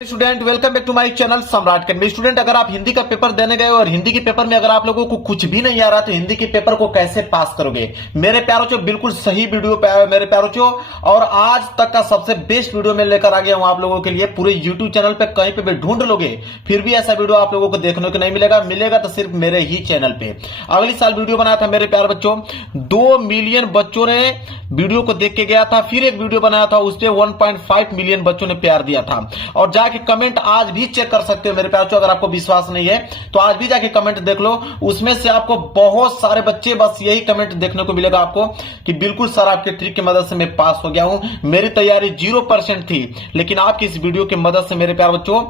Student welcome back to my channel Samrat academy. Student अगर आप हिंदी का पेपर देने गए और हिंदी के पेपर में अगर आप लोगों को कुछ भी नहीं आ रहा तो हिंदी के पेपर को कैसे पास करोगे। मेरे प्यारों चो बिल्कुल सही वीडियो पे आया मेरे प्यारों चो, और आज तक का सबसे बेस्ट वीडियो मैं लेकर आ गया हूं आप लोगों के लिए। पूरे यूट्यूब चैनल पे कहीं पे भी ढूंढ लोगे फिर भी ऐसा वीडियो आप लोगों को देखने को नहीं मिलेगा। मिलेगा तो सिर्फ मेरे ही चैनल पे। अगली साल वीडियो बनाया था मेरे प्यार बच्चों, 2 मिलियन बच्चों ने वीडियो को देख के गया था। फिर एक वीडियो बनाया था, उस पर 1.5 मिलियन बच्चों ने प्यार दिया था। और जाके कमेंट आज भी चेक कर सकते हो मेरे प्यार। अगर आपको विश्वास नहीं है तो आज भी जाके कमेंट देख लो, उसमें से आपको बहुत सारे बच्चे बस यही कमेंट देखने को मिलेगा आपको कि बिल्कुल सर आपके ट्रिक की मदद से मैं पास हो गया हूं। मेरी तैयारी 0% थी, लेकिन आपकी इस वीडियो की मदद से मेरे प्यार बच्चों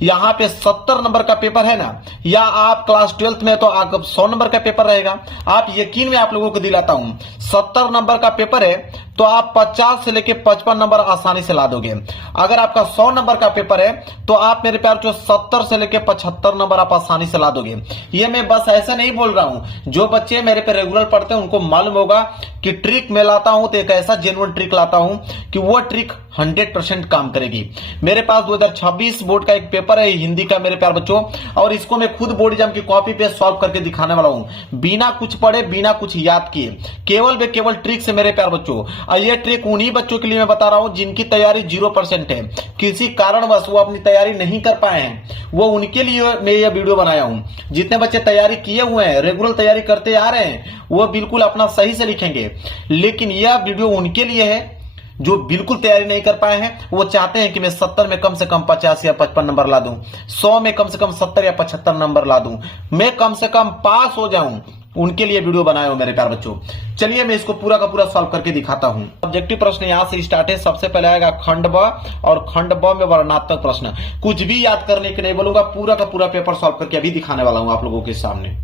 यहां पे 70 नंबर का पेपर है ना, या आप क्लास 12th में तो आप 100 नंबर का पेपर रहेगा। आप यकीन में आप लोगों को दिलाता हूं 70 नंबर का पेपर है तो आप 50 से लेकर 55 नंबर आसानी से ला दोगे। अगर आपका 100 नंबर का पेपर है तो आप मेरे प्यार जो 70 से लेकर 75 नंबर आप आसानी से ला दोगे। ये मैं बस ऐसा नहीं बोल रहा हूं, जो बच्चे मेरे पे रेगुलर पढ़ते हैं उनको मालूम होगा कि ट्रिक मैं लाता हूं तो एक ऐसा जेन्युइन ट्रिक लाता हूं कि वो ट्रिक 100% काम करेगी। मेरे पास 2026 बोर्ड का एक पेपर है हिंदी का मेरे प्यार बच्चों, और इसको मैं खुद बोर्ड एग्जाम की कॉपी पे सॉल्व करके दिखाने वाला हूं, बिना कुछ पढ़े बिना कुछ याद किए, केवल ट्रिक से मेरे प्यार बच्चों। और ये ट्रिक उन्हीं बच्चों के लिए मैं बता रहा हूं जिनकी तैयारी 0% है, किसी कारणवश वो अपनी तैयारी नहीं कर पाए हैं, वो उनके लिए मैं ये वीडियो बनाया हूं। जितने बच्चे तैयारी किए हुए हैं, रेगुलर तैयारी करते आ रहे हैं, वो बिल्कुल अपना सही से लिखेंगे। लेकिन यह वीडियो उनके लिए है जो बिल्कुल तैयारी नहीं कर पाए हैं। वो चाहते हैं कि मैं 70 में कम से कम 50 या 55 नंबर ला दूं, 100 में कम से कम 70 या 75 नंबर ला दूं, मैं कम से कम पास हो जाऊं। उनके लिए वीडियो बनाया हो मेरे प्यार बच्चों। चलिए मैं इसको पूरा का पूरा सॉल्व करके दिखाता हूं। ऑब्जेक्टिव प्रश्न यहां से स्टार्ट है। सबसे पहले आएगा खंड ब, और खंड ब में वर्णनात्मक प्रश्न। कुछ भी याद करने के नहीं बोलूंगा, पूरा का पूरा पेपर सॉल्व करके अभी दिखाने वाला हूं आप लोगों के सामने।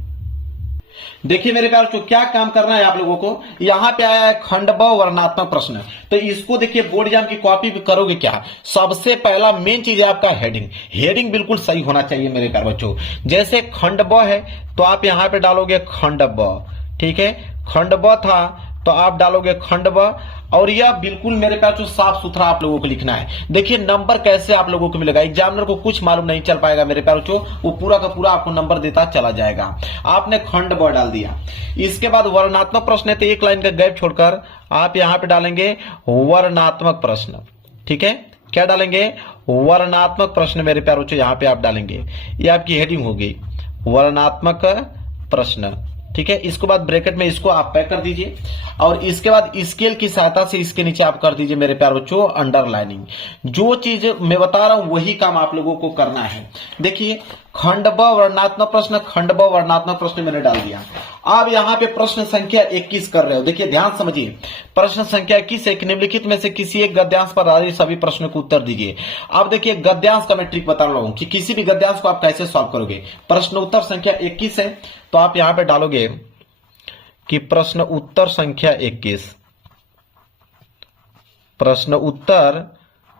देखिए मेरे प्यार बच्चों, क्या काम करना है आप लोगों को। यहां पे आया है खंड ब वर्णनात्मक प्रश्न, तो इसको देखिए बोर्ड एग्जाम की कॉपी भी करोगे क्या। सबसे पहला मेन चीज है आपका हेडिंग। हेडिंग बिल्कुल सही होना चाहिए मेरे प्यार बच्चों। जैसे खंड ब है तो आप यहां पे डालोगे खंड ब, ठीक है। खंड ब था तो आप डालोगे खंड ब, और यह बिल्कुल मेरे प्यार जो साफ सुथरा आप लोगों को लिखना है। देखिए नंबर कैसे आप लोगों को मिलेगा, एग्जामिनर को कुछ मालूम नहीं चल पाएगा मेरे प्यार बच्चों, वो पूरा का पूरा आपको नंबर देता चला जाएगा। आपने खंड ब डाल दिया। इसके बाद वर्णनात्मक प्रश्न है तो एक लाइन का गैप छोड़कर आप यहां पे डालेंगे वर्णनात्मक प्रश्न, ठीक है। क्या डालेंगे, वर्णनात्मक प्रश्न मेरे प्यार बच्चों यहां पे आप डालेंगे। ये आपकी हेडिंग होगी वर्णनात्मक प्रश्न, ठीक है। इसके बाद ब्रैकेट में इसको आप पैक कर दीजिए, और इसके बाद स्केल की सहायता से इसके नीचे आप कर दीजिए मेरे प्यार बच्चों अंडरलाइनिंग। जो चीज मैं बता रहा हूं वही काम आप लोगों को करना है। देखिए खंड ब वर्णनात्मक प्रश्न, खंड ब वर्णनात्मक प्रश्न मैंने डाल दिया। अब यहां पे प्रश्न संख्या 21 कर रहे हो। देखिए ध्यान समझिए, प्रश्न संख्या 21 एक निम्नलिखित में से किसी एक गद्यांश पर आधारित सभी प्रश्नों को उत्तर दीजिए। अब देखिए गद्यांश का मैं ट्रिक बता रहा हूं कि किसी भी गद्यांश को आप कैसे सॉल्व करोगे। प्रश्न उत्तर संख्या 21 है तो आप यहां पे डालोगे कि प्रश्न उत्तर संख्या 21, प्रश्न उत्तर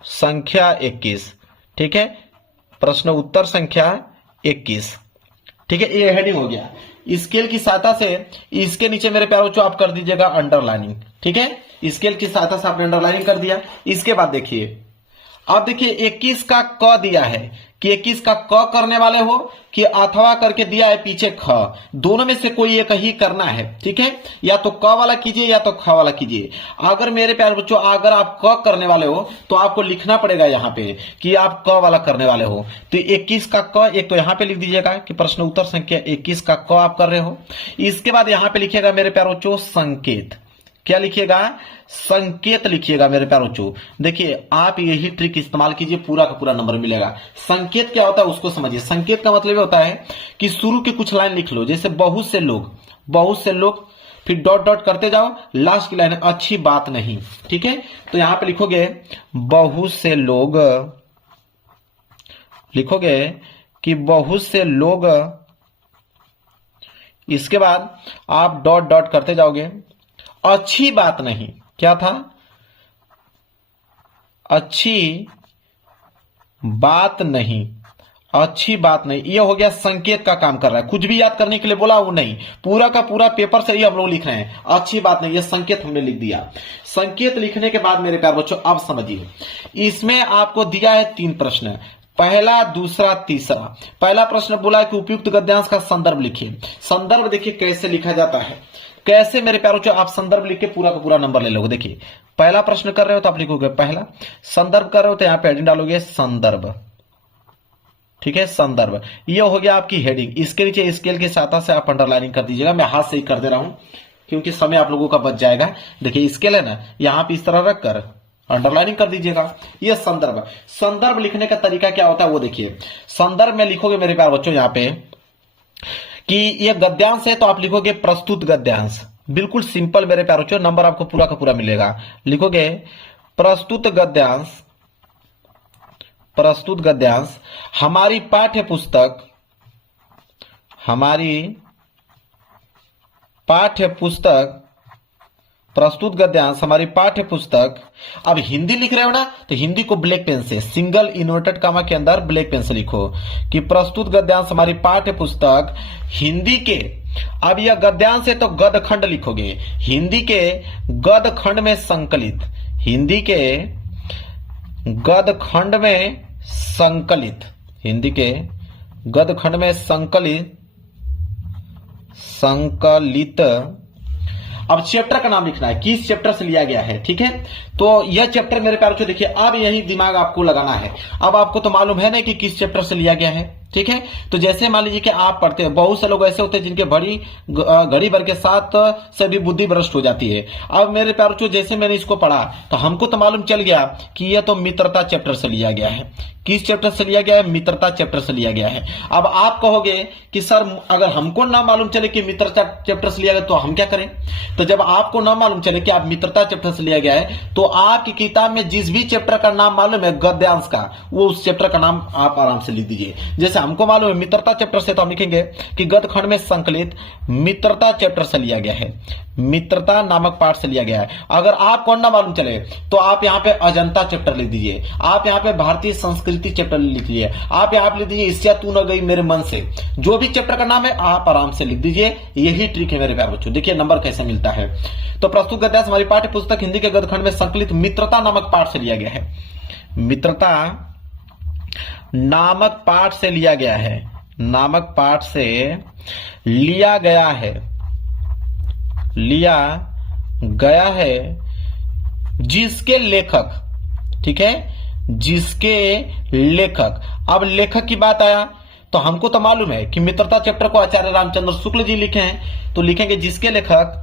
संख्या 21, ठीक है। प्रश्न उत्तर संख्या 21, ठीक है। ये हेडिंग हो गया। स्केल की सहायता से इसके नीचे मेरे प्यारे बच्चों आप कर दीजिएगा अंडरलाइनिंग, ठीक है। स्केल की सहायता से आपने अंडरलाइनिंग कर दिया। इसके बाद देखिए, अब देखिए 21 का क दिया है कि 21 का क करने वाले हो कि अथवा करके दिया है पीछे ख, दोनों में से कोई एक ही करना है, ठीक है। या तो क वाला कीजिए या तो ख वाला कीजिए। अगर मेरे प्यारे बच्चों अगर आप क करने वाले हो तो आपको लिखना पड़ेगा यहां पे कि आप क वाला करने वाले हो। तो 21 का क एक तो यहां पे लिख दीजिएगा कि प्रश्न उत्तर संख्या 21 का क आप कर रहे हो। इसके बाद यहां पे लिखिएगा मेरे प्यारे बच्चों संकेत। क्या लिखिएगा, संकेत लिखिएगा मेरे प्यारे बच्चों। देखिए आप यही ट्रिक इस्तेमाल कीजिए, पूरा का पूरा नंबर मिलेगा। संकेत क्या होता है उसको समझिए। संकेत का मतलब होता है कि शुरू की कुछ लाइन लिख लो, जैसे बहुत से लोग, बहुत से लोग, फिर डॉट डॉट करते जाओ, लास्ट की लाइन अच्छी बात नहीं, ठीक है। तो यहां पे लिखोगे बहुत से लोग, लिखोगे कि बहुत से लोग, इसके बाद आप डॉट डॉट करते जाओगे, अच्छी बात नहीं। क्या था, अच्छी बात नहीं, अच्छी बात नहीं। ये हो गया संकेत का काम कर रहा है। कुछ भी याद करने के लिए बोला वो नहीं, पूरा का पूरा पेपर से ही हम लोग लिख रहे हैं। अच्छी बात नहीं, ये संकेत हमने लिख दिया। संकेत लिखने के बाद मेरे प्यार बच्चों अब समझिए, इसमें आपको दिया है 3 प्रश्न। पहला, दूसरा, तीसरा। पहला प्रश्न बोला कि उपयुक्त गद्यांश का संदर्भ लिखिए। संदर्भ देखिए कैसे लिखा जाता है, कैसे मेरे प्यारों जो आप संदर्भ लिख के पूरा का पूरा नंबर ले लोगे। देखिए पहला प्रश्न कर रहे हो तो आप लिखोगे पहला, संदर्भ कर रहे हो तो यहां पे हेडिंग डालोगे संदर्भ, ठीक है, संदर्भ। ये हो गया आपकी हेडिंग। इसके नीचे स्केल की सहायता से आप अंडरलाइनिंग कर दीजिएगा। मैं हाथ से ही कर दे रहा हूं क्योंकि समय आप लोगों का बच जाएगा। देखिए स्केल है ना, यहां पे इस तरह रख कर अंडरलाइनिंग कर दीजिएगा। ये संदर्भ। संदर्भ लिखने का तरीका क्या होता है वो देखिए। संदर्भ में लिखोगे मेरे प्यारे बच्चों यहां पे कि ये गद्यांश है तो आप लिखोगे प्रस्तुत गद्यांश। बिल्कुल सिंपल मेरे प्यारे बच्चों, नंबर आपको पूरा का पूरा मिलेगा। लिखोगे प्रस्तुत गद्यांश, प्रस्तुत गद्यांश हमारी पाठ्य पुस्तक, हमारी पाठ्य पुस्तक, प्रस्तुत गद्यांश हमारी पाठ्य पुस्तक। अब हिंदी लिख रहे हो ना तो हिंदी को ब्लैक पेन से, सिंगल इन्वर्टेड कामा के अंदर ब्लैक पेन से लिखो कि प्रस्तुत गद्यांश हमारी पाठ्य पुस्तक हिंदी के। अब यह गद्यांश है तो गद खंड लिखोगे, हिंदी के गद खंड में संकलित, हिंदी के गद खंड में संकलित, हिंदी के गद खंड में संकलित, संकलित। अब चैप्टर का नाम लिखना है, किस चैप्टर से लिया गया है, ठीक है। तो यह चैप्टर मेरे प्यारों देखिए अब यही दिमाग आपको लगाना है। अब आपको तो मालूम है ना कि किस चैप्टर से लिया गया है, ठीक है। तो जैसे मान लीजिए कि आप पढ़ते हैं, बहुत से लोग ऐसे होते हैं जिनके घड़ी भर के साथ से भी बुद्धि भ्रष्ट हो जाती है। अब मेरे प्यारों जैसे मैंने इसको पढ़ा तो हमको तो मालूम चल गया कि यह तो मित्रता चैप्टर से लिया गया है। किस चैप्टर से लिया गया है? मित्रता चैप्टर से लिया गया है। अब आप कहोगे कि सर अगर हमको ना मालूम चले कि मित्रता चैप्टर से लिया गया तो हम क्या करें? तो जब आपको ना मालूम चले कि आप मित्रता चैप्टर से लिया गया है तो आपकी किताब में जिस भी चैप्टर का नाम मालूम है गद्यांश का, वो उस चैप्टर का नाम आप आराम से लिख दीजिए। जैसे हमको मालूम है मित्रता चैप्टर से तो हम लिखेंगे कि गद खंड में संकलित मित्रता चैप्टर से लिया गया है, मित्रता नामक पाठ से लिया गया है। अगर आपको ना मालूम चले तो आप यहाँ पे अजंता चैप्टर लिख दीजिए, आप यहाँ पे भारतीय संस्कृति चैप्टर लिख लीजिए, आप यहाँ पे लिख दीजिए ईर्ष्या तू न गई मेरे मन से। जो भी चैप्टर का नाम है आप आराम से लिख दीजिए। यही ट्रिक है मेरे प्यारे बच्चों। देखिए नंबर कैसे मिलता है। तो प्रस्तुत गद्यांश हमारी पाठ्य पुस्तक हिंदी के गदखंड में संकलित मित्रता नामक पाठ से लिया गया है, मित्रता नामक पाठ से लिया गया है, नामक पाठ से लिया गया है, लिया गया है, जिसके लेखक, ठीक है, जिसके लेखक। अब लेखक की बात आया तो हमको तो मालूम है कि मित्रता चैप्टर को आचार्य रामचंद्र शुक्ल जी लिखे हैं, तो लिखेंगे जिसके लेखक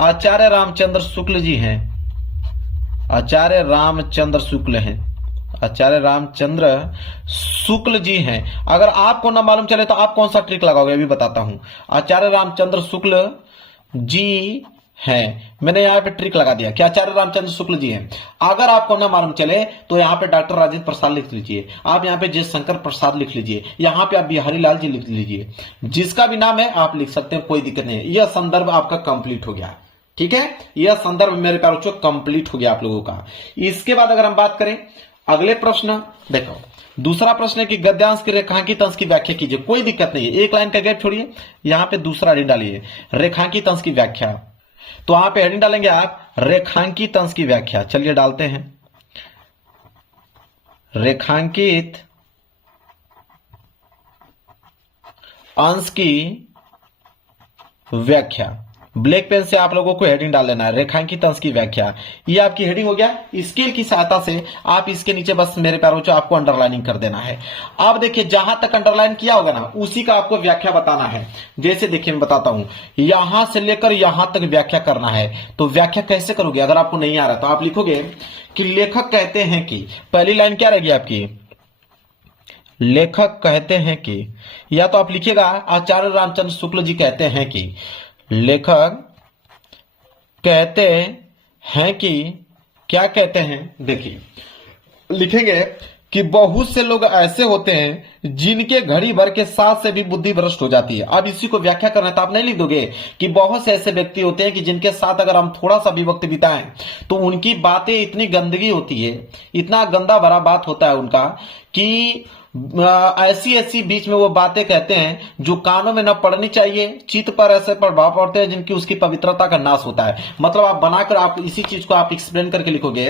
आचार्य रामचंद्र शुक्ल जी हैं, आचार्य रामचंद्र शुक्ल हैं, आचार्य रामचंद्र शुक्ल जी हैं। अगर आपको ना मालूम चले तो आप कौन सा ट्रिक लगाओगे अभी बताता हूं। आचार्य रामचंद्र शुक्ल जी हैं, मैंने यहाँ पे ट्रिक लगा दिया कि आचार्य रामचंद्र शुक्ल जी हैं। अगर आपको ना मालूम चले तो यहाँ पे डॉक्टर राजेंद्र प्रसाद लिख लीजिए, आप यहाँ पे जयशंकर प्रसाद लिख लीजिए, यहाँ पे आप बिहारी लाल जी लिख लीजिए, जिसका भी नाम है आप लिख सकते हैं, कोई दिक्कत नहीं है। यह संदर्भ आपका कंप्लीट हो गया, ठीक है। यह संदर्भ मेरे प्यारे बच्चों कंप्लीट हो गया आप लोगों का। इसके बाद अगर हम बात करें अगले प्रश्न, देखो दूसरा प्रश्न है कि गद्यांश के रेखांकित अंश की व्याख्या कीजिए। कोई दिक्कत नहीं है, एक लाइन का गैप छोड़िए, यहां पे दूसरा हेडिंग डालिए रेखांकित अंश की व्याख्या। तो वहां पे हेडिंग डालेंगे आप रेखांकित अंश की व्याख्या। चलिए डालते हैं रेखांकित अंश की व्याख्या। ब्लैक पेन से आप लोगों को हेडिंग डाल लेना है रेखांकित अंश की व्याख्या। ये आपकी हेडिंग हो गया। स्केल की सहायता से आप इसके नीचे बस मेरे प्यारे बच्चों आपको अंडरलाइनिंग कर देना है। अब देखिए जहां तक अंडरलाइन किया होगा ना उसी का आपको व्याख्या बताना है। जैसे देखिए मैं बताता हूं, यहां से लेकर यहां तक व्याख्या करना है। तो व्याख्या कैसे करोगे? अगर आपको नहीं आ रहा तो आप लिखोगे कि लेखक कहते हैं कि, पहली लाइन क्या रहेगी आपकी, लेखक कहते हैं कि, या तो आप लिखिएगा आचार्य रामचंद्र शुक्ल जी कहते हैं कि, लेखक कहते हैं कि, क्या कहते हैं? देखिए लिखेंगे कि बहुत से लोग ऐसे होते हैं जिनके घड़ी भर के साथ से भी बुद्धि भ्रष्ट हो जाती है। अब इसी को व्याख्या करना है तो आप नहीं लिख दोगे कि बहुत से ऐसे व्यक्ति होते हैं कि जिनके साथ अगर हम थोड़ा सा भी वक्त बिताएं तो उनकी बातें इतनी गंदगी होती है, इतना गंदा भरा बात होता है उनका कि ऐसी ऐसी बीच में वो बातें कहते हैं जो कानों में न पड़नी चाहिए, चित्त पर ऐसे प्रभाव पड़ते हैं जिनकी उसकी पवित्रता का नाश होता है। मतलब आप बनाकर आप इसी चीज को आप एक्सप्लेन करके लिखोगे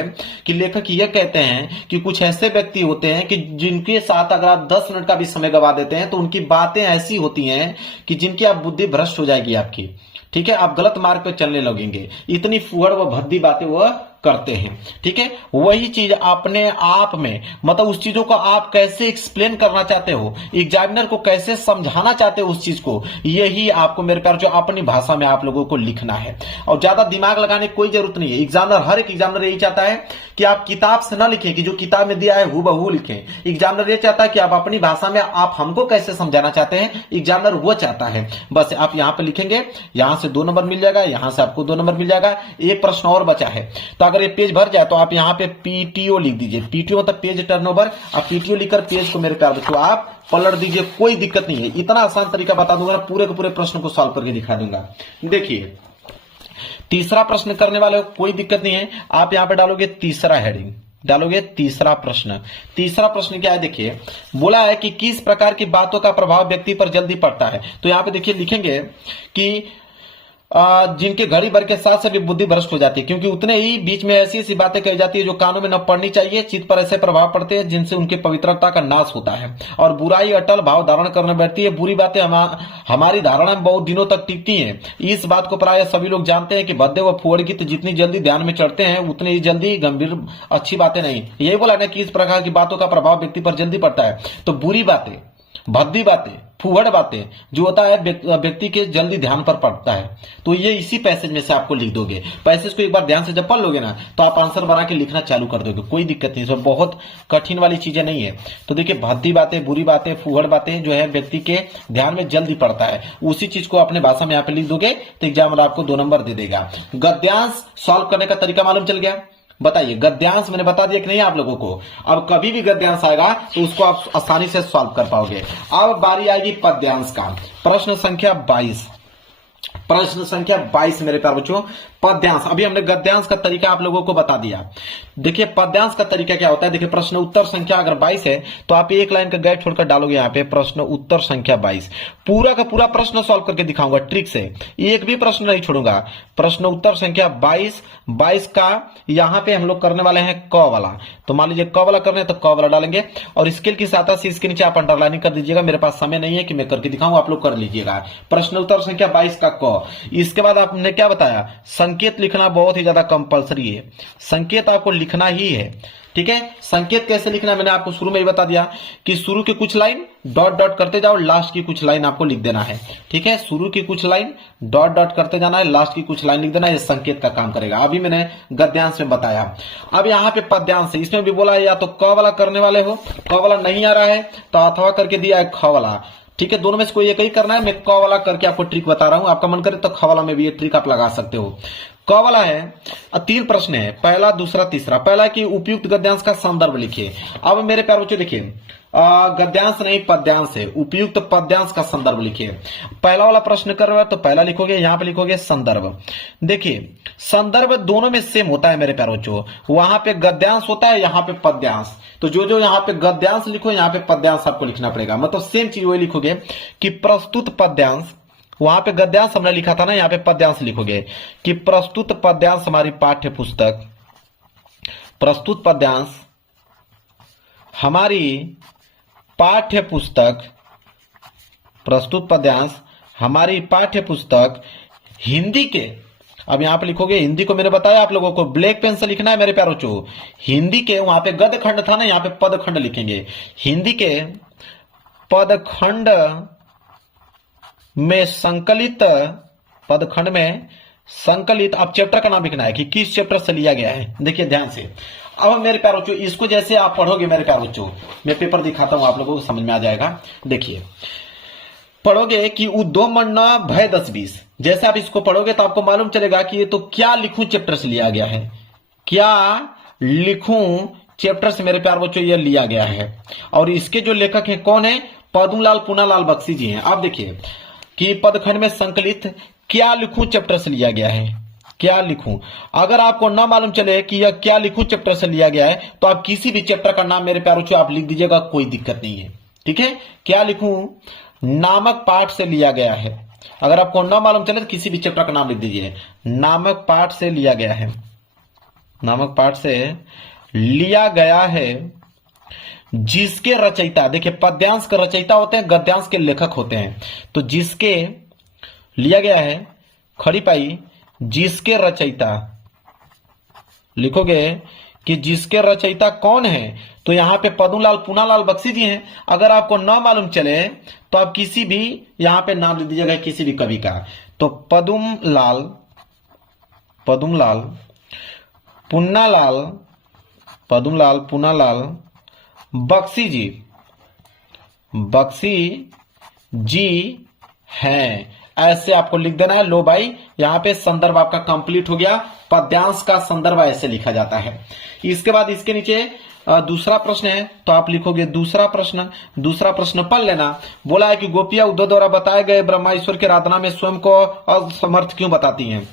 कि लेखक ये कहते हैं कि कुछ ऐसे व्यक्ति होते हैं कि जिनके साथ अगर आप 10 मिनट का भी समय गवा देते हैं तो उनकी बातें ऐसी होती हैं कि जिनकी आप बुद्धि भ्रष्ट हो जाएगी आपकी, ठीक है, आप गलत मार्ग पे चलने लगेंगे। इतनी फुहड़ व भद्दी बातें वह करते हैं, ठीक है। वही चीज अपने आप में, मतलब उस चीजों को आप कैसे एक्सप्लेन करना चाहते हो, एग्जामिनर को कैसे समझाना चाहते हो उस चीज को, यही आपको मेरे प्यार जो अपनी भाषा में आप लोगों को लिखना है। और ज्यादा दिमाग लगाने की कोई जरूरत नहीं है। एग्जामिनर, हर एक एग्जामिनर यही चाहता है कि आप किताब से ना लिखें, कि जो किताब में दिया है हूबहू लिखें। एग्जामिनर ये चाहता है कि आप अपनी भाषा में आप हमको कैसे समझाना चाहते हैं, एग्जामिनर वो चाहता है। बस आप यहां पे लिखेंगे, यहां से 2 नंबर मिल जाएगा, यहां से आपको 2 नंबर मिल जाएगा। एक प्रश्न और बचा है, तो अगर ये पेज भर जाए तो आप यहां पे पीटीओ लिख दीजिए। पीटीओ मतलब पेज टर्नओवर। आप पीटीओ लिखकर पेज को मेरे प्यार बच्चों आप पलट दीजिए, कोई दिक्कत नहीं है। इतना आसान तरीका बता दूंगा, पूरे के पूरे प्रश्न को सॉल्व करके दिखा दूंगा। देखिए तीसरा प्रश्न करने वाले को कोई दिक्कत नहीं है। आप यहां पे डालोगे तीसरा हेडिंग, डालोगे तीसरा प्रश्न। तीसरा प्रश्न क्या है, देखिए बोला है कि किस प्रकार की बातों का प्रभाव व्यक्ति पर जल्दी पड़ता है। तो यहां पे देखिए लिखेंगे कि जिनके घड़ी भर के साथ से भी बुद्धि भ्रष्ट हो जाती है, क्योंकि उतने ही बीच में ऐसी ऐसी बातें कही जाती है जो कानों में न पड़नी चाहिए, चित्त पर ऐसे प्रभाव पड़ते हैं जिनसे उनकी पवित्रता का नाश होता है और बुराई अटल भाव धारण करने बैठती है। बुरी बातें हमारी धारणा में बहुत दिनों तक टिकती हैं। इस बात को प्राय सभी लोग जानते हैं कि भद्दे व फुहड़ गीत जितनी जल्दी ध्यान में चढ़ते हैं उतनी ही जल्दी गंभीर अच्छी बातें नहीं। यही बोला ना कि इस प्रकार की बातों का प्रभाव व्यक्ति पर जल्दी पड़ता है। तो बुरी बातें, भद्दी बातें, फुहड़ बातें जो होता है व्यक्ति के जल्दी ध्यान पर पड़ता है। तो ये इसी पैसेज में से आपको लिख दोगे। पैसेज को एक बार ध्यान से जब पढ़ लोगे ना तो आप आंसर बना के लिखना चालू कर दोगे, कोई दिक्कत नहीं। इसमें बहुत कठिन वाली चीजें नहीं है। तो देखिए भद्दी बातें, बुरी बातें, फुहड़ बातें जो है व्यक्ति के ध्यान में जल्दी पड़ता है, उसी चीज को अपने भाषा में यहाँ पे लिख दोगे तो एग्जाम आपको 2 नंबर दे देगा। गद्यांश सॉल्व करने का तरीका मालूम चल गया। बताइए गद्यांश मैंने बता दिया कि नहीं आप लोगों को। अब कभी भी गद्यांश आएगा तो उसको आप आसानी से सॉल्व कर पाओगे। अब बारी आएगी पद्यांश का। प्रश्न संख्या 22, प्रश्न संख्या 22 मेरे प्यारे बच्चों, पद्यांश। अभी हमने गद्यांश का तरीका आप लोगों को बता दिया। देखिए पद्यांश का तरीका क्या होता है। देखिए प्रश्न उत्तर संख्या अगर 22 है तो आप एक लाइन का गैप छोड़कर डालोगे यहाँ पे प्रश्न उत्तर संख्या 22। पूरा का पूरा प्रश्न सॉल्व करके दिखाऊंगा ट्रिक से, एक भी प्रश्न नहीं छोड़ूंगा। प्रश्न उत्तर संख्या 22 का यहाँ पे हम लोग करने वाले हैं क वाला। तो मान लीजिए क वाला करने तो क वाला डालेंगे और स्केल की सहायता से इसके नीचे आप अंडरलाइनिंग कर दीजिएगा। मेरे पास समय नहीं है कि मैं करके दिखाऊं, आप लोग कर लीजिएगा। प्रश्न उत्तर संख्या 22 का क। इसके बाद आपने क्या बताया, संकेत लिखना बहुत ही ज्यादा कंपलसरी है। संकेत आपको लिखना ही है, ठीक है। संकेत कैसे लिखना मैंने आपको शुरू में ही बता दिया कि शुरू की कुछ लाइन डॉट डॉट करते जाओ, लास्ट की कुछ लाइन आपको लिख देना है, ठीक है। शुरू की कुछ लाइन डॉट डॉट करते जाना है, लास्ट की कुछ लाइन लिख देना है। ये संकेत का काम करेगा। अभी मैंने गद्यांश में बताया। अब यहाँ पे पद्यांश है, इसमें भी बोला है या तो क वाला करने वाले हो, क वाला नहीं आ रहा है तो अथवा करके दिया है ख वाला, ठीक है। दोनों में से कोई एक ही करना है। मैं क वाला करके आपको ट्रिक बता रहा हूं, आपका मन करे तो ख वाला में भी ये ट्रिक आप लगा सकते हो। क वाला है, 3 प्रश्न है, पहला दूसरा तीसरा। पहला कि उपयुक्त गद्यांश का संदर्भ लिखिए। अब मेरे प्यारे बच्चों देखिए गद्यांश नहीं पद्यांश है, उपयुक्त पद्यांश का संदर्भ लिखिए। पहला वाला प्रश्न कर रहे हो तो पहला लिखोगे, यहां पे लिखोगे संदर्भ। देखिए संदर्भ दोनों में सेम होता है मेरे प्यारे बच्चों, वहां पे गद्यांश होता है, यहां पे पद्यांश। तो जो यहाँ पे गद्यांश लिखो यहाँ पे पद्यांश आपको लिखना पड़ेगा। मतलब सेम चीज वही लिखोगे कि प्रस्तुत पद्यांश, वहां पे गद्यांश हमने लिखा था ना, यहाँ पे पद्यांश लिखोगे कि प्रस्तुत पद्यांश हमारी पाठ्य पुस्तक, प्रस्तुत पद्यांश हमारी पाठ्य पुस्तक, प्रस्तुत पद्यांश हमारी पाठ्य पुस्तक हिंदी के। अब यहां पे लिखोगे, हिंदी को मैंने बताया आप लोगों को ब्लैक पेन से लिखना है मेरे प्यारों चो। हिंदी के वहां पे गद खंड था ना, यहाँ पे पद खंड लिखेंगे। हिंदी के पद खंड में संकलित, पद खंड में संकलित, अब चैप्टर का नाम लिखना है कि किस चैप्टर से लिया गया है। देखिए ध्यान से। अब मेरे प्यारे बच्चों इसको जैसे आप पढ़ोगे मेरे प्यारे बच्चों, मैं पेपर दिखाता हूं आप लोगों को समझ में आ जाएगा। देखिए पढ़ोगे कि उद्योमन्ना भय 10-20, जैसे आप इसको पढ़ोगे तो आपको मालूम चलेगा कि ये तो क्या लिखूं चैप्टर से लिया गया है, क्या लिखूं चैप्टर से मेरे प्यारे बच्चों ये लिया गया है। और इसके जो लेखक हैं कौन है, पद्मलाल पूनालाल बख्शी जी हैं। आप देखिए कि पदखंड में संकलित क्या लिखूं चैप्टर से लिया गया है, क्या लिखूं। अगर आपको ना मालूम चले कि यह क्या लिखूं चैप्टर से लिया गया है, तो आप किसी भी चैप्टर का नाम मेरे प्यारों आप लिख दीजिएगा, कोई दिक्कत नहीं है। ठीक है, क्या लिखूं, नामक पाठ से लिया गया है। अगर आपको ना मालूम चले तो किसी भी चैप्टर का नाम लिख दीजिए, नामक पाठ से लिया गया है, नामक पाठ से लिया गया है, जिसके रचयिता, देखिए पद्यांश के रचयिता होते हैं, गद्यांश के लेखक होते हैं। तो जिसके लिया गया है, खड़ी पाई, जिसके रचयिता, लिखोगे कि जिसके रचयिता कौन है, तो यहां पे पद्मलाल पूनालाल बख्शी जी हैं। अगर आपको न मालूम चले तो आप किसी भी यहां पे नाम लिख दीजिएगा, किसी भी कवि का। तो पद्मलाल पूनालाल बख्शी जी हैं, ऐसे आपको लिख देना है। लो भाई, यहां पे संदर्भ आपका कंप्लीट हो गया। पद्यांश का संदर्भ ऐसे लिखा जाता है। इसके बाद इसके नीचे दूसरा प्रश्न है, तो आप लिखोगे दूसरा प्रश्न पढ़ लेना। बोला है कि गोपियां उद्धव द्वारा बताए गए ब्रह्मा ईश्वर की आराधना में स्वयं को असमर्थ क्यों बताती हैं।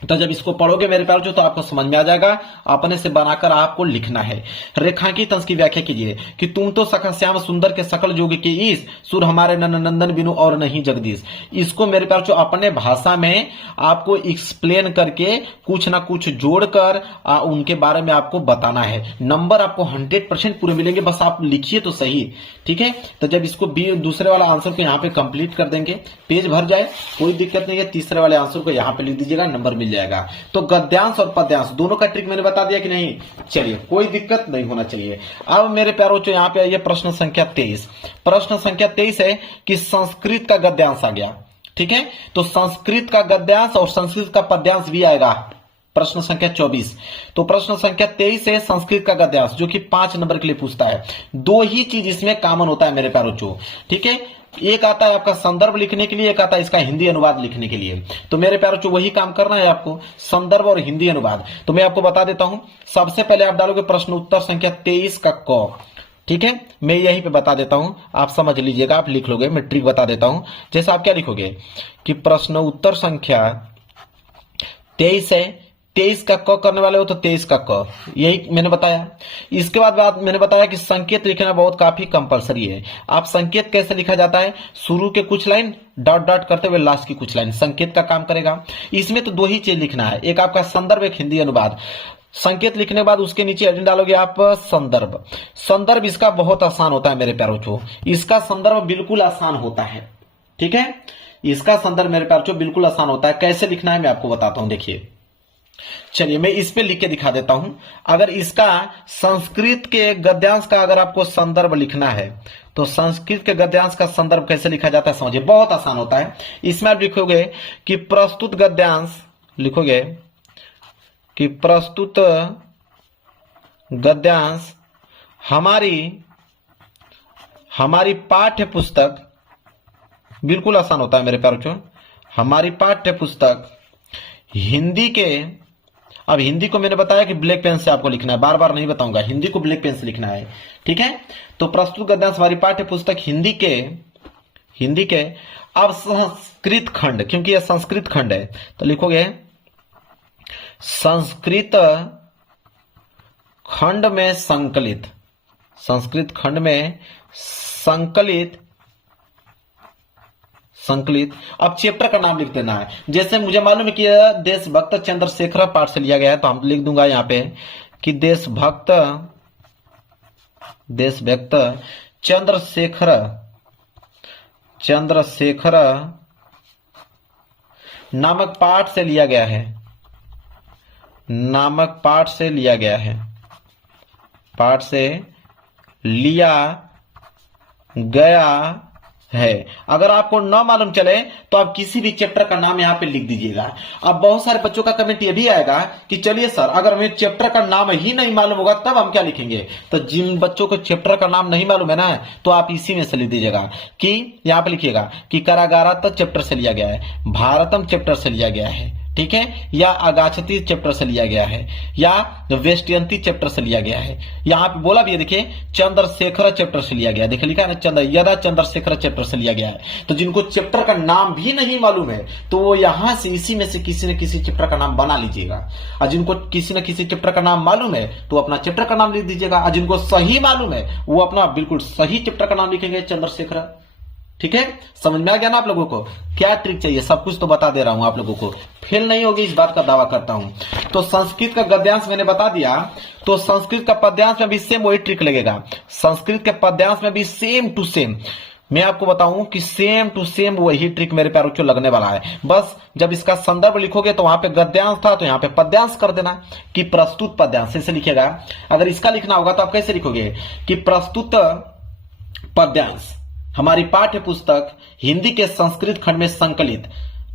तो जब इसको पढ़ोगे मेरे प्यारे तो आपको समझ में आ जाएगा। अपने से बनाकर आपको लिखना है। रेखांकित अंश की व्याख्या कीजिए कि तुम तो सखा श्याम सुंदर के सकल जोग के ईश, सुर हमारे नंदन बिनु और नहीं जगदीश। इसको मेरे प्यारे अपने भाषा में आपको एक्सप्लेन करके कुछ ना कुछ जोड़कर उनके बारे में आपको बताना है। नंबर आपको 100% पूरे मिलेंगे, बस आप लिखिए तो सही। ठीक है, तो जब इसको दूसरे वाला आंसर को यहाँ पे कंप्लीट कर देंगे, पेज भर जाए, कोई दिक्कत नहीं है। तीसरे वाले आंसर को यहाँ पे लिख दीजिएगा, नंबर मिल जाएगा। तो गद्यांश और पद्यांश दोनों का ट्रिक मैंने बता दिया कि नहीं, चलिए कोई दिक्कत नहीं होना चाहिए। अब मेरे प्यारों जो यहाँ पे आइए, प्रश्न संख्या 23 है कि संस्कृत का गद्यांश आ गया। ठीक है, तो संस्कृत का गद्यांश और संस्कृत का पद्यांश भी आएगा। प्रश्न संख्या 24। तो प्रश्न संख्या 23 है संस्कृत का गद्यांश, जो कि 5 नंबर के लिए पूछता है। दो ही चीज इसमें कॉमन होता है मेरे प्यारों। ठीक है, एक आता है आपका संदर्भ लिखने के लिए, एक आता है इसका हिंदी अनुवाद लिखने के लिए। तो मेरे प्यारों वही काम करना है आपको, संदर्भ और हिंदी अनुवाद। तो मैं आपको बता देता हूं, सबसे पहले आप डालोगे प्रश्न उत्तर संख्या 23 का क। ठीक है, मैं यहीं पे बता देता हूं, आप समझ लीजिएगा, आप लिख लोगे। मैं ट्रिक बता देता हूं। जैसे आप क्या लिखोगे कि प्रश्न उत्तर संख्या 23 है, 23 का क करने वाले हो तो 23 का क, यही मैंने बताया। इसके बाद मैंने बताया कि संकेत लिखना बहुत काफी कंपलसरी है। आप संकेत कैसे लिखा जाता है, शुरू के कुछ लाइन डॉट डॉट करते हुए लास्ट की कुछ लाइन, संकेत का काम करेगा। इसमें तो दो ही चीज लिखना है, एक आपका संदर्भ, एक हिंदी अनुवाद। संकेत लिखने के बाद उसके नीचे एडिंग डालोगे आप संदर्भ इसका बहुत आसान होता है मेरे प्यारों। इसका संदर्भ बिल्कुल आसान होता है। ठीक है, इसका संदर्भ मेरे प्यारों बिल्कुल आसान होता है। कैसे लिखना है मैं आपको बताता हूं, देखिए। चलिए मैं इस पे लिख के दिखा देता हूं। अगर इसका संस्कृत के गद्यांश का अगर आपको संदर्भ लिखना है, तो संस्कृत के गद्यांश का संदर्भ कैसे लिखा जाता है समझिए, बहुत आसान होता है। इसमें आप लिखोगे कि प्रस्तुत गद्यांश, लिखोगे कि प्रस्तुत गद्यांश हमारी पाठ्य पुस्तक, बिल्कुल आसान होता है मेरे प्यारों। हमारी पाठ्य पुस्तक हिंदी के, अब हिंदी को मैंने बताया कि ब्लैक पेन से आपको लिखना है, बार बार नहीं बताऊंगा, हिंदी को ब्लैक पेन से लिखना है। ठीक है, तो प्रस्तुत गद्यांश हमारी पाठ्य पुस्तक हिंदी के अब संस्कृत खंड, क्योंकि यह संस्कृत खंड है, तो लिखोगे संस्कृत खंड में संकलित, संस्कृत खंड में संकलित। अब चैप्टर का नाम लिख देना है। जैसे मुझे मालूम है कि यह देशभक्त चंद्रशेखर पाठ से लिया गया है, तो हम लिख दूंगा यहां पे कि देशभक्त चंद्रशेखर नामक पाठ से लिया गया है, पाठ से लिया गया है। अगर आपको न मालूम चले तो आप किसी भी चैप्टर का नाम यहां पे लिख दीजिएगा। अब बहुत सारे बच्चों का कमेंट ये भी आएगा कि चलिए सर, अगर हमें चैप्टर का नाम ही नहीं मालूम होगा तब हम क्या लिखेंगे। तो जिन बच्चों को चैप्टर का नाम नहीं मालूम है ना, तो आप इसी में से लिख दीजिएगा कि यहां पे लिखिएगा कि कारागारा चैप्टर से लिया गया है, भारतम चैप्टर से लिया गया है। ठीक है, या अगाछती चैप्टर से लिया गया है, या वेस्टयंती चैप्टर से लिया गया है। यहाँ पे बोला भी है, देखिए चंद्रशेखर चैप्टर से लिया गया है, देखिए लिखा है ना यदा चंद्रशेखर चैप्टर से लिया गया है। तो जिनको चैप्टर का नाम भी नहीं मालूम है तो वो यहां से इसी में से किसी न किसी चैप्टर का नाम बना लीजिएगा, और जिनको किसी न किसी चैप्टर का नाम मालूम है तो अपना चैप्टर का नाम लिख दीजिएगा, और जिनको सही मालूम है वो अपना बिल्कुल सही चैप्टर का नाम लिखेंगे चंद्रशेखर। ठीक है, समझ में आ गया ना आप लोगों को? क्या ट्रिक चाहिए सब कुछ तो बता दे रहा हूं आप लोगों को, फेल नहीं होगी इस बात का दावा करता हूं। तो संस्कृत का गद्यांश मैंने बता दिया, तो संस्कृत का पद्यांश में भी सेम वही ट्रिक लगेगा। संस्कृत के पद्यांश में भी सेम टू सेम मैं आपको बताऊं कि सेम टू सेम वही ट्रिक मेरे प्यारों को लगने वाला है। बस जब इसका संदर्भ लिखोगे तो वहां पे गद्यांश था तो यहां पे पद्यांश कर देना कि प्रस्तुत पद्यांश, ऐसे लिखेगा। अगर इसका लिखना होगा तो आप कैसे लिखोगे कि प्रस्तुत पद्यांश, हमारी पाठ्य पुस्तक हिंदी के संस्कृत खंड में संकलित,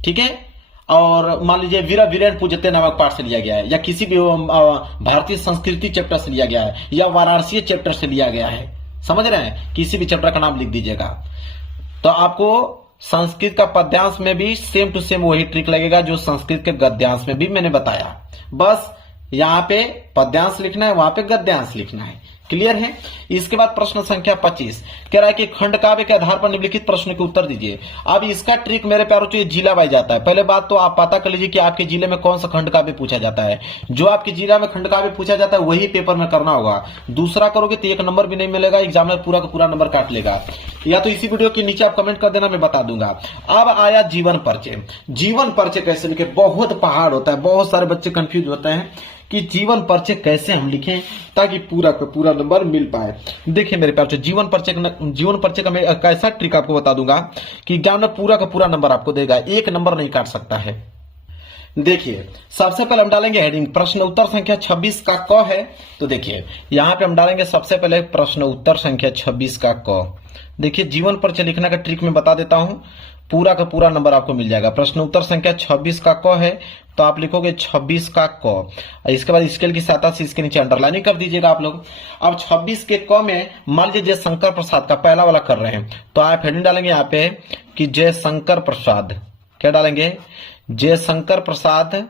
ठीक है, और मान लीजिए वीर वीरेन पूजते नामक पाठ से लिया गया है, या किसी भी भारतीय संस्कृति चैप्टर से लिया गया है, या वाराणसी चैप्टर से लिया गया है, समझ रहे हैं, किसी भी चैप्टर का नाम लिख दीजिएगा। तो आपको संस्कृत का पद्यांश में भी सेम टू सेम वही ट्रिक लगेगा जो संस्कृत के गद्यांश में भी मैंने बताया। बस यहां पे पद्यांश लिखना है, वहां पे गद्यांश लिखना है। क्लियर है? इसके बाद प्रश्न संख्या 25 कह रहा है कि खंड काव्य के आधार पर निम्नलिखित प्रश्न के उत्तर दीजिए। अब इसका ट्रिक मेरे प्यारों से जिला वाइज जाता है। पहले बात तो आप पता कर लीजिए कि आपके जिले में कौन सा खंड काव्य पूछा जाता है। जो आपके जिला में खंड काव्य पूछा जाता है वही पेपर में करना होगा। दूसरा करोगे तो 1 नंबर भी नहीं मिलेगा, एग्जामिनर पूरा का पूरा नंबर काट लेगा। या तो इसी वीडियो के नीचे आप कमेंट कर देना, मैं बता दूंगा। अब आया जीवन परिचय। जीवन परिचय कैसे लिखे, बहुत पहाड़ होता है, बहुत सारे बच्चे कंफ्यूज होते हैं कि जीवन परिचय कैसे हम लिखें ताकि पूरा का पूरा नंबर मिल पाए। देखिए मेरे प्यार, जीवन परिचय का मैं एक ऐसा ट्रिक आपको बता दूंगा कि एग्जामिनर पूरा का पूरा नंबर आपको देगा, 1 नंबर नहीं काट सकता है। देखिए सबसे पहले हम डालेंगे हेडिंग, प्रश्न उत्तर संख्या 26 का क है। तो देखिए यहां पे हम डालेंगे सबसे पहले प्रश्न उत्तर संख्या 26 का क। देखिए जीवन परिचय लिखने का ट्रिक मैं बता देता हूं, पूरा का पूरा नंबर आपको मिल जाएगा। प्रश्न उत्तर संख्या 26 का क है तो आप लिखोगे 26 का क। इसके बाद स्केल की सहायता से इसके नीचे अंडरलाइनिंग कर दीजिएगा आप लोग। अब 26 के क में मान लीजिए जयशंकर प्रसाद का पहला वाला कर रहे हैं तो आप हेडिंग डालेंगे यहाँ पे कि जयशंकर प्रसाद। क्या डालेंगे? जयशंकर प्रसाद,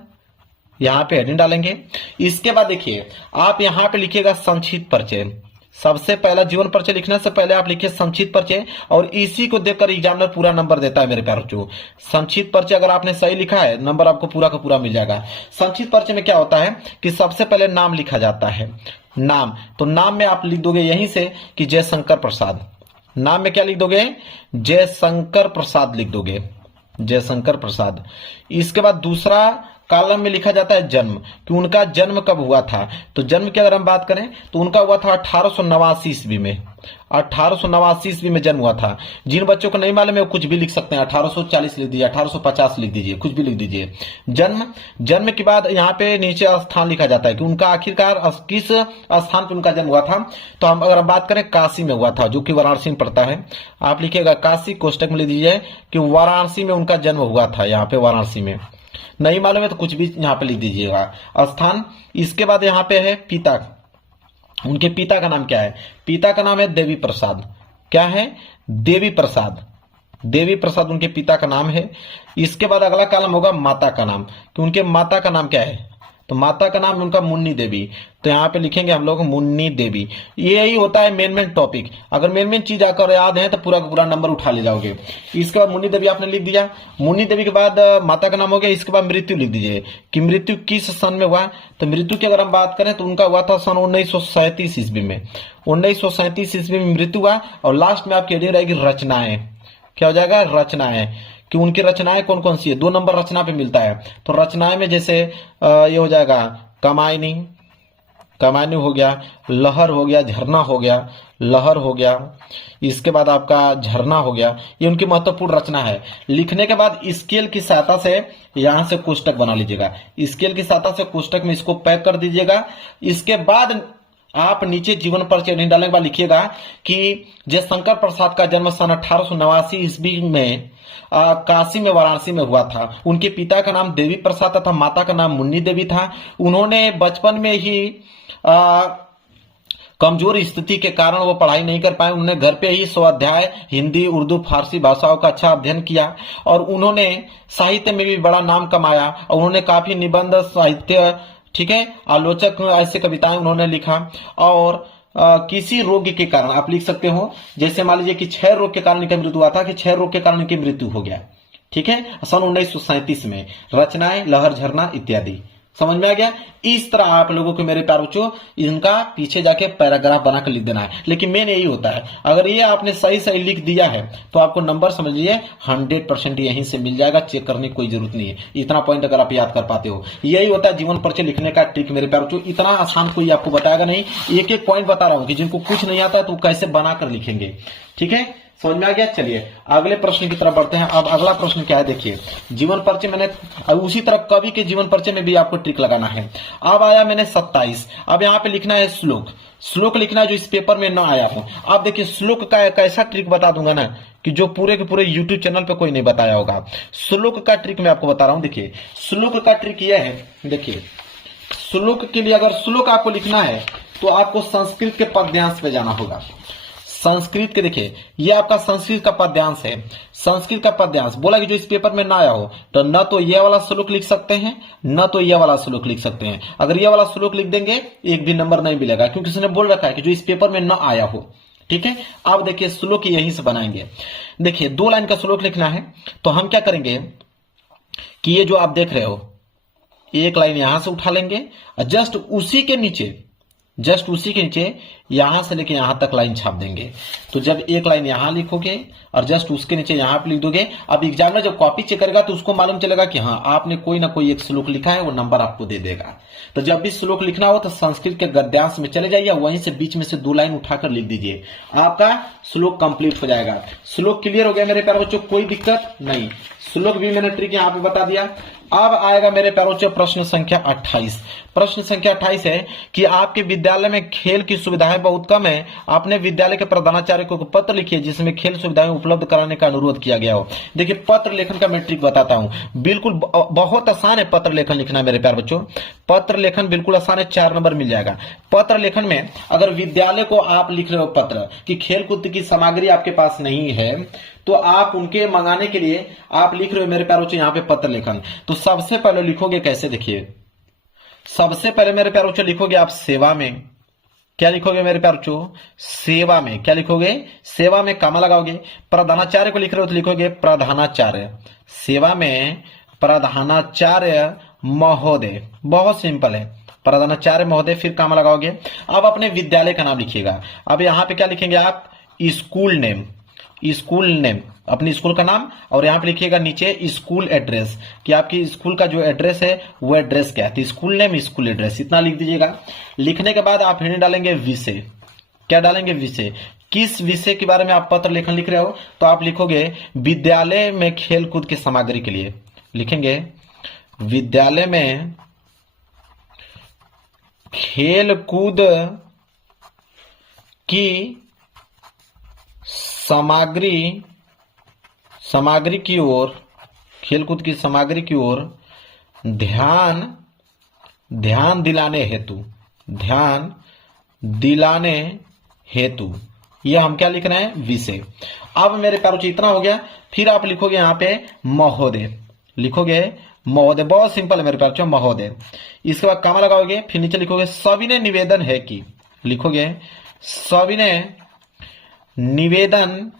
यहाँ पे हेडिंग डालेंगे। इसके बाद देखिए आप यहाँ पे लिखिएगा संक्षिप्त परिचय। सबसे पहला जीवन परिचय लिखने से पहले आप लिखिए संक्षिप्त परिचय, और इसी को देखकर एग्जामिनर पूरा नंबर देता है मेरे प्यारों को। संक्षिप्त परिचय अगर आपने सही लिखा है नंबर आपको पूरा का पूरा मिल जाएगा। संक्षिप्त परिचय में क्या होता है कि सबसे पहले नाम लिखा जाता है, नाम। तो नाम में आप लिख दोगे यहीं से कि जयशंकर प्रसाद। नाम में क्या लिख दोगे? जयशंकर प्रसाद लिख दोगे, जयशंकर प्रसाद। इसके बाद दूसरा कॉलम में लिखा जाता है जन्म, कि उनका जन्म कब हुआ था। तो जन्म की अगर हम बात करें तो उनका हुआ था 1889 ईस्वी में। 1889 ईस्वी में जन्म हुआ था। जिन बच्चों को नहीं मालूम है वो कुछ भी लिख सकते हैं, 1840 लिख दीजिए, 1850 लिख दीजिए, कुछ भी लिख दीजिए। जन्म के बाद यहाँ पे नीचे स्थान लिखा जाता है कि उनका आखिरकार किस स्थान पर उनका जन्म हुआ था। तो हम अगर बात करें काशी में हुआ था, जो कि वाराणसी में पड़ता है। आप लिखिएगा काशी, कोष्टक में लिख दीजिए कि वाराणसी में उनका जन्म हुआ था, यहाँ पे वाराणसी में। नहीं मालूम है तो कुछ भी यहाँ पे लिख दीजिएगा स्थान। इसके बाद यहाँ पे है पिता, उनके पिता का नाम क्या है? पिता का नाम है देवी प्रसाद। क्या है? देवी प्रसाद। देवी प्रसाद उनके पिता का नाम है। इसके बाद अगला कॉलम होगा माता का नाम, कि उनके माता का नाम क्या है? तो माता का नाम उनका मुन्नी देवी। तो यहाँ पे लिखेंगे हम लोग मुन्नी देवी। यही होता है मेन टॉपिक। अगर मेन चीज आकर याद है तो पूरा का पूरा नंबर उठा ले जाओगे। इसके बाद मुन्नी देवी आपने लिख दिया। मुन्नी देवी के बाद माता का नाम हो गया। इसके बाद मृत्यु लिख दीजिए कि मृत्यु किस सन में हुआ। तो मृत्यु की अगर हम बात करें तो उनका हुआ था सन 1937 ईस्वी में। 1937 ईस्वी में मृत्यु हुआ। और लास्ट में आपकी हेडिंग रहेगी रचनाएं। क्या हो जाएगा? रचनाएं, कि उनकी रचनाएं कौन कौन सी है। 2 नंबर रचना पे मिलता है। तो रचनाएं में जैसे ये हो जाएगा कामायनी, कामायनी हो गया, लहर हो गया, झरना हो गया, लहर हो गया। इसके बाद आपका झरना हो गया। ये उनकी महत्वपूर्ण रचना है। लिखने के बाद स्केल की सहायता से यहां से कोष्टक बना लीजिएगा। स्केल की सहायता से कोष्टक में इसको पैक कर दीजिएगा। इसके बाद आप नीचे जीवन परिचय डालने के बाद लिखिएगा कि जयशंकर प्रसाद का जन्म सन 1889 ईस्वी में काशी में वाराणसी में हुआ था। उनके पिता का नाम देवी प्रसाद तथा माता का नाम मुन्नी देवी था। उन्होंने बचपन में ही कमजोर स्थिति के कारण वो पढ़ाई नहीं कर पाए। उन्होंने घर पे ही स्वाध्याय हिंदी, उर्दू, फारसी भाषाओं का अच्छा अध्ययन किया और उन्होंने साहित्य में भी बड़ा नाम कमाया और उन्होंने काफी निबंध, साहित्य, ठीक है, आलोचक ऐसे कविताएं उन्होंने लिखा। और किसी रोग के कारण आप लिख सकते हो, जैसे मान लीजिए कि क्षय रोग के कारण इनका मृत्यु हुआ था, कि क्षय रोग के कारण इनकी मृत्यु हो गया, ठीक है, सन 1937 में। रचनाएं लहर झरना इत्यादि। समझ में आ गया। इस तरह आप लोगों को मेरे प्यारे बच्चों इनका पीछे जाके पैराग्राफ बनाकर लिख देना है, लेकिन मेन यही होता है, अगर ये आपने सही सही लिख दिया है तो आपको नंबर समझ लीजिए 100% यहीं से मिल जाएगा, चेक करने की कोई जरूरत नहीं है। इतना पॉइंट अगर आप याद कर पाते हो, यही होता है जीवन परिचय लिखने का ट्रिक मेरे प्यारे बच्चों। इतना आसान कोई आपको बताएगा नहीं, एक एक पॉइंट बता रहा हूं कि जिनको कुछ नहीं आता है तो कैसे बनाकर लिखेंगे, ठीक है, समझ में आ गया। चलिए अगले प्रश्न की तरफ बढ़ते हैं। अब अगला प्रश्न क्या है, देखिए जीवन परिचय मैंने उसी तरह कवि के जीवन परिचय में भी आपको ट्रिक लगाना है। अब आया मैंने 27, अब यहाँ पे लिखना है श्लोक, श्लोक लिखना है जो इस पेपर में ना आया हो। अब देखिए श्लोक का एक ऐसा ट्रिक बता दूंगा ना कि जो पूरे के पूरे यूट्यूब चैनल पे कोई नहीं बताया होगा। श्लोक का ट्रिक मैं आपको बता रहा हूं। देखिए श्लोक का ट्रिक यह है, देखिए श्लोक के लिए अगर श्लोक आपको लिखना है तो आपको संस्कृत के पद्यांश पे जाना होगा। संस्कृत के, देखिए ये आपका संस्कृत का पद्यांश है। संस्कृत का पद्यांश बोला कि जो इस पेपर में ना आया हो तो न तो ये वाला श्लोक लिख सकते हैं, न तो ये वाला श्लोक लिख सकते हैं। अगर ये वाला श्लोक लिख देंगे एक भी नंबर नहीं मिलेगा, क्योंकि उसने बोल रखा है कि जो इस पेपर में ना आया हो, ठीक है। अब देखिए श्लोक यहीं से बनाएंगे। देखिए 2 लाइन का श्लोक लिखना है, तो हम क्या करेंगे कि ये जो आप देख रहे हो एक लाइन यहां से उठा लेंगे और जस्ट उसी के नीचे यहां से लेके यहां तक लाइन छाप देंगे। तो जब एक लाइन यहां लिखोगे और जस्ट उसके नीचे यहां पे लिख दोगे, अब एग्जामिनर जब कॉपी चेक करेगा तो उसको मालूम चलेगा कि हाँ आपने कोई ना कोई एक श्लोक लिखा है, वो नंबर आपको दे देगा। तो जब भी श्लोक लिखना हो तो संस्कृत के गद्यांश में चले जाइए, वहीं से बीच में से 2 लाइन उठाकर लिख दीजिए, आपका श्लोक कंप्लीट हो जाएगा। श्लोक क्लियर हो गया मेरे प्यारे बच्चों, कोई दिक्कत नहीं। श्लोक भी मैंने ट्रिक यहां पे बता दिया। अब आएगा मेरे प्यारे बच्चों प्रश्न संख्या 28। प्रश्न संख्या 28 है कि आपके विद्यालय में खेल की सुविधाएं बहुत कम है, आपने विद्यालय के प्रधानाचार्य को पत्र लिखिए जिसमें खेल सुविधाएं उपलब्ध कराने का अनुरोध किया गया हो। देखिए पत्र लेखन का मैं ट्रिक बताता हूं, बिल्कुल बहुत आसान है पत्र लेखन लिखना मेरे प्यारे बच्चों। पत्र लेखन बिल्कुल आसान है, 4 नंबर मिल जाएगा। पत्र लेखन में अगर विद्यालय को आप लिख रहे हो पत्र कि खेलकूद की सामग्री आपके पास नहीं है, तो आप उनके मंगाने के लिए आप लिख रहे हो मेरे प्यारे बच्चों यहाँ पे पत्र लेखन। तो सबसे पहले लिखोगे कैसे, देखिए सबसे पहले मेरे प्यारे बच्चों लिखोगे आप सेवा में। क्या लिखोगे मेरे प्यारे बच्चों, सेवा में। क्या लिखोगे, सेवा में कामा लगाओगे। प्रधानाचार्य को लिख रहे हो तो लिखोगे प्रधानाचार्य, सेवा में प्रधानाचार्य महोदय। बहुत सिंपल है, प्रधानाचार्य महोदय, फिर कामा लगाओगे। अब अपने विद्यालय का नाम लिखिएगा। अब यहां पे क्या लिखेंगे आप, स्कूल नेम, स्कूल नेम अपने स्कूल का नाम, और यहां पे लिखिएगा नीचे स्कूल एड्रेस कि आपकी स्कूल का जो एड्रेस है वो एड्रेस क्या है। तो स्कूल नेम, स्कूल एड्रेस, इतना लिख दीजिएगा। लिखने के बाद आप हेडिंग डालेंगे विषय। क्या डालेंगे, विषय। किस विषय के बारे में आप पत्र लेखन लिख रहे हो, तो आप लिखोगे विद्यालय में खेल कूद की सामग्री के लिए। लिखेंगे विद्यालय में खेल कूद की सामग्री की ओर, खेलकूद की सामग्री की ओर ध्यान दिलाने हेतु यह हम क्या लिख रहे हैं, विषय। अब मेरे प्यारों इतना हो गया। फिर आप लिखोगे यहां पे महोदय, लिखोगे महोदय, बहुत सिंपल है मेरे प्यारों, महोदय। इसके बाद कामा लगाओगे, फिर नीचे लिखोगे सविनय निवेदन है कि, लिखोगे सविनय निवेदन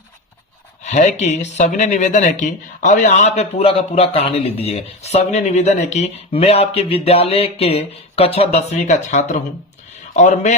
है कि, सविनय निवेदन है कि। अब यहां पे पूरा का पूरा कहानी लिख दीजिए। सविनय निवेदन है कि मैं आपके विद्यालय के कक्षा 10वीं का छात्र हूं और मैं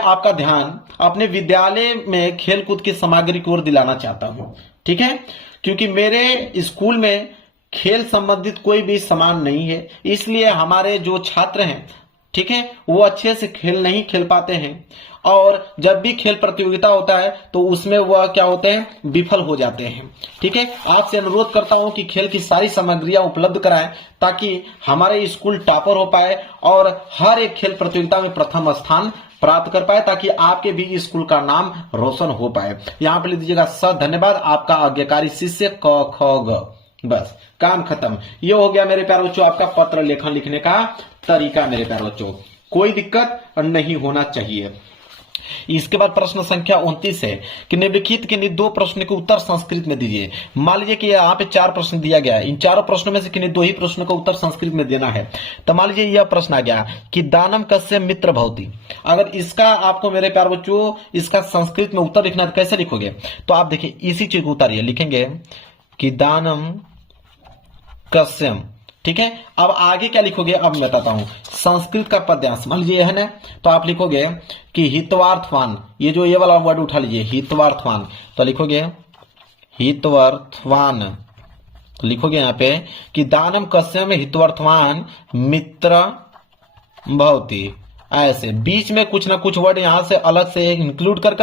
आपका ध्यान अपने विद्यालय में खेलकूद की सामग्री की ओर दिलाना चाहता हूं, ठीक है। क्योंकि मेरे स्कूल में खेल संबंधित कोई भी सामान नहीं है, इसलिए हमारे जो छात्र हैं, ठीक है, वो अच्छे से खेल नहीं खेल पाते हैं, और जब भी खेल प्रतियोगिता होता है तो उसमें वह क्या होते हैं, विफल हो जाते हैं, ठीक है। आपसे अनुरोध करता हूं कि खेल की सारी सामग्रियां उपलब्ध कराएं ताकि हमारे स्कूल टॉपर हो पाए और हर एक खेल प्रतियोगिता में प्रथम स्थान प्राप्त कर पाए, ताकि आपके भी स्कूल का नाम रोशन हो पाए। यहां पर लिख दीजिएगा सर धन्यवाद, आपका आज्ञाकारी शिष्य क ख ग। बस काम खत्म। ये हो गया मेरे प्यारे बच्चों आपका पत्र लेखन लिखने का तरीका मेरे प्यारे बच्चों। कोई दिक्कत नहीं होना चाहिए। इसके बाद प्रश्न संख्या 29 है कि निम्नलिखित किन्हीं दो प्रश्न के उत्तर संस्कृत में दीजिए। मान लीजिए कि यहाँ पे 4 प्रश्न दिया गया है, इन चारों प्रश्नों में से किन्हीं 2 ही प्रश्नों का उत्तर संस्कृत में देना है। तो मान लीजिए यह प्रश्न आ गया कि दानम कस्य मित्र भवति। अगर इसका आपको मेरे प्यार बच्चों इसका संस्कृत में उत्तर लिखना है तो कैसे लिखोगे? तो आप देखिए इसी चीज को उतारिए, लिखेंगे कि दानम कस्यम, ठीक है। अब आगे क्या लिखोगे अब मैं बताता हूं। संस्कृत का पद्यांश मान लीजिए है ना, तो आप लिखोगे कि हितवार्थवान, ये जो ये वाला वर्ड उठा लीजिए हितवार्थवान, तो लिखोगे हितवार्थवान, तो लिखोगे यहां पे कि दानम कस्यम हितवार्थवान मित्र भवति। ऐसे बीच में कुछ ना कुछ वर्ड यहां से अलग से इंक्लूड कर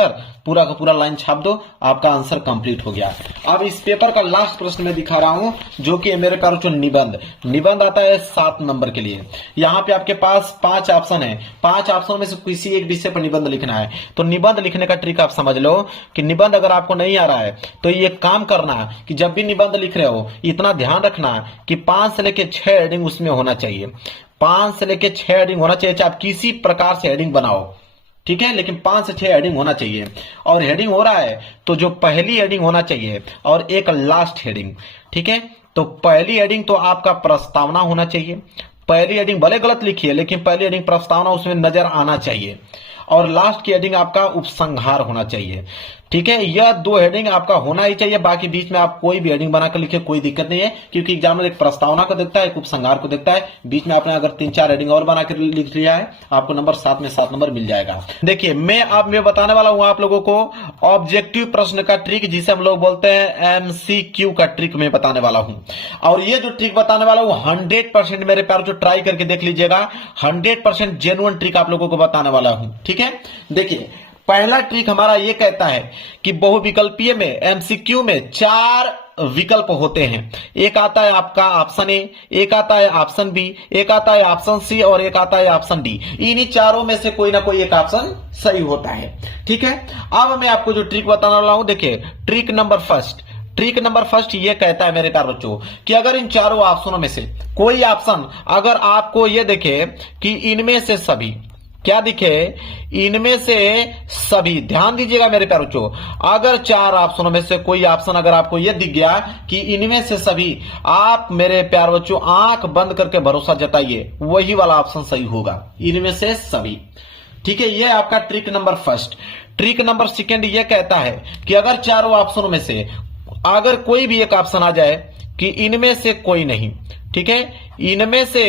पूरा का पूरा लाइन छाप दो, आपका आंसर कंप्लीट हो गया। अब इस पेपर का लास्ट प्रश्न मैं दिखा रहा हूं जो कि मेरे प्यारों जो निबंध आता है 7 नंबर के लिए। यहां पे आपके पास 5 ऑप्शन है, 5 ऑप्शन में से किसी एक विषय पर निबंध लिखना है। तो निबंध लिखने का ट्रिक आप समझ लो कि निबंध अगर आपको नहीं आ रहा है तो ये काम करना कि जब भी निबंध लिख रहे हो इतना ध्यान रखना कि 5 से लेकर 6 हेडिंग उसमें होना चाहिए। 5 से लेकर 6 हेडिंग होना चाहिए, चाहे आप किसी प्रकार से हेडिंग बनाओ, ठीक है, लेकिन 5 से 6 हेडिंग होना चाहिए। और हेडिंग हो रहा है तो जो पहली हेडिंग होना चाहिए और एक लास्ट हेडिंग, ठीक है। तो पहली हेडिंग तो आपका प्रस्तावना होना चाहिए। पहली हेडिंग भले गलत लिखी है लेकिन पहली हेडिंग प्रस्तावना उसमें नजर आना चाहिए। और लास्ट की हेडिंग आपका उपसंहार होना चाहिए, ठीक है। यह 2 हेडिंग आपका होना ही चाहिए। बाकी बीच में आप कोई भी हेडिंग बनाकर लिखे कोई दिक्कत नहीं है, क्योंकि एग्जामिनर एक प्रस्तावना को देखता है, एक उपसंहार को देखता है। बीच में आपने अगर 3-4 हेडिंग और बनाकर लिख लिया है आपको नंबर 7 में 7 नंबर मिल जाएगा। देखिए मैं बताने वाला हूं आप लोगों को ऑब्जेक्टिव प्रश्न का ट्रिक, जिसे हम लोग बोलते हैं MCQ का ट्रिक मैं बताने वाला हूं। और ये जो ट्रिक बताने वाला हूं 100% मेरे प्यार जो ट्राई करके देख लीजिएगा, 100% जेन्युइन ट्रिक आप लोगों को बताने वाला हूं, ठीक है। देखिए पहला ट्रिक हमारा ये कहता है कि बहुविकल्पीय में MCQ में 4 विकल्प होते हैं। एक आता है आपका ऑप्शन ए, एक आता है ऑप्शन बी, एक आता है ऑप्शन सी और एक आता है ऑप्शन डी। इन्हीं चारों में से कोई ना कोई एक ऑप्शन सही होता है, ठीक है। अब मैं आपको जो ट्रिक बताने वाला हूं, देखिए ट्रिक नंबर फर्स्ट ये कहता है मेरे प्यारे बच्चों कि अगर इन चारों ऑप्शनों में से कोई ऑप्शन अगर आपको ये दिखे कि इनमें से सभी, क्या दिखे, इनमें से सभी, ध्यान दीजिएगा मेरे प्यारे बच्चों, अगर 4 ऑप्शनों में से कोई ऑप्शन अगर आपको यह दिख गया कि इनमें से सभी, आप मेरे प्यारे बच्चों आंख बंद करके भरोसा जताइए वही वाला ऑप्शन सही होगा, इनमें से सभी, ठीक है। यह आपका trick number first. Trick number second यह कहता है कि अगर चारों ऑप्शनों में से अगर कोई भी एक ऑप्शन आ जाए कि इनमें से कोई नहीं, ठीक है, इनमें से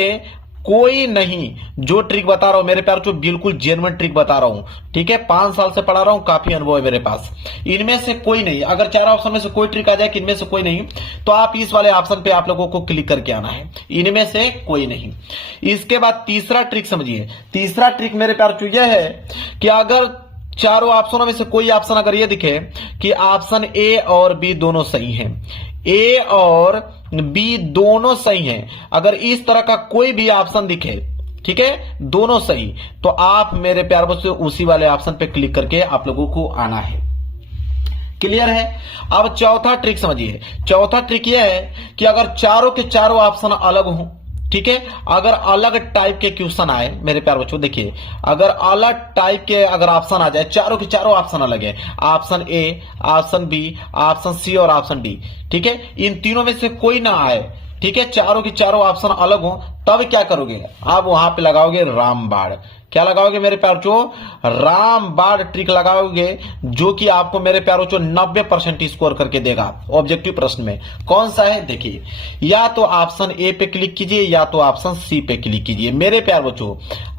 कोई नहीं, जो ट्रिक बता रहा हूं मेरे प्यार जो बिल्कुल जेन्युइन ट्रिक बता रहा हूं, ठीक है। 5 साल से पढ़ा रहा हूं, काफी अनुभव है मेरे पास। इनमें से कोई नहीं, अगर 4 ऑप्शन में से कोई ट्रिक आ जाए कि इनमें से कोई नहीं, तो आप इस वाले ऑप्शन पे आप लोगों को क्लिक करके आना है, इनमें से कोई नहीं। इसके बाद तीसरा ट्रिक समझिए। तीसरा ट्रिक मेरे प्यार जो यह है कि अगर चारों ऑप्शनों में से कोई ऑप्शन अगर ये दिखे कि ऑप्शन ए और बी दोनों सही हैं, ए और बी दोनों सही हैं, अगर इस तरह का कोई भी ऑप्शन दिखे, ठीक है, दोनों सही, तो आप मेरे प्यार बच्चों उसी वाले ऑप्शन पे क्लिक करके आप लोगों को आना है। क्लियर है? अब चौथा ट्रिक समझिए। चौथा ट्रिक यह है कि अगर चारों के चारों ऑप्शन अलग हों, ठीक है, अगर अलग टाइप के क्वेश्चन आए मेरे प्यार बच्चों, देखिए अगर अलग टाइप के अगर ऑप्शन आ जाए, चारों के चारों ऑप्शन अलग है, option A, option B, option C और ऑप्शन डी, ठीक है, इन तीनों में से कोई ना आए, ठीक है, चारों के चारों ऑप्शन अलग हो, तब क्या करोगे आप वहां पे लगाओगे रामबाण। क्या लगाओगे मेरे प्यार चो? रामबाण ट्रिक लगाओगे, जो कि आपको मेरे प्यारों चो 90% स्कोर करके देगा ऑब्जेक्टिव प्रश्न में। कौन सा है देखिए, या तो ऑप्शन ए पे क्लिक कीजिए या तो ऑप्शन सी पे क्लिक कीजिए। मेरे प्यार बच्चों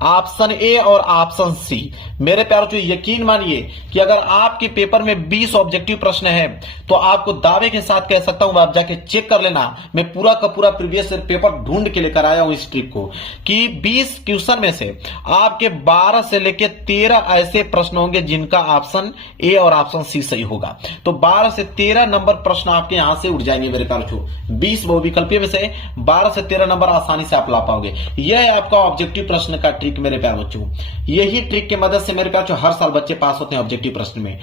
ऑप्शन ए और ऑप्शन सी, मेरे प्यार बच्चों यकीन मानिए कि अगर आपके पेपर में 20 ऑब्जेक्टिव प्रश्न है तो आपको दावे के साथ कह सकता हूं, आप जाके चेक कर लेना, मैं पूरा का पूरा प्रीवियस पेपर ढूंढ के लेकर आया हूं इस ट्रिक को, कि 20 क्वेश्चन में से आपके 12 से लेकर 13 ऐसे प्रश्न होंगे जिनका ऑप्शन ए और ऑप्शन सी सही होगा। तो 12 से 13 नंबर प्रश्न आपके यहां से उठ जाएंगे मेरे प्यारे बच्चों। 20 बहुविकल्पीय में से 12 से 13 नंबर आसानी से आप ला पाओगे। यह है आपका ऑब्जेक्टिव प्रश्न का ट्रिक मेरे प्यारे बच्चों। यही ट्रिक की मदद से मेरे प्यारे बच्चों हर साल बच्चे पास होते हैं ऑब्जेक्टिव प्रश्न में।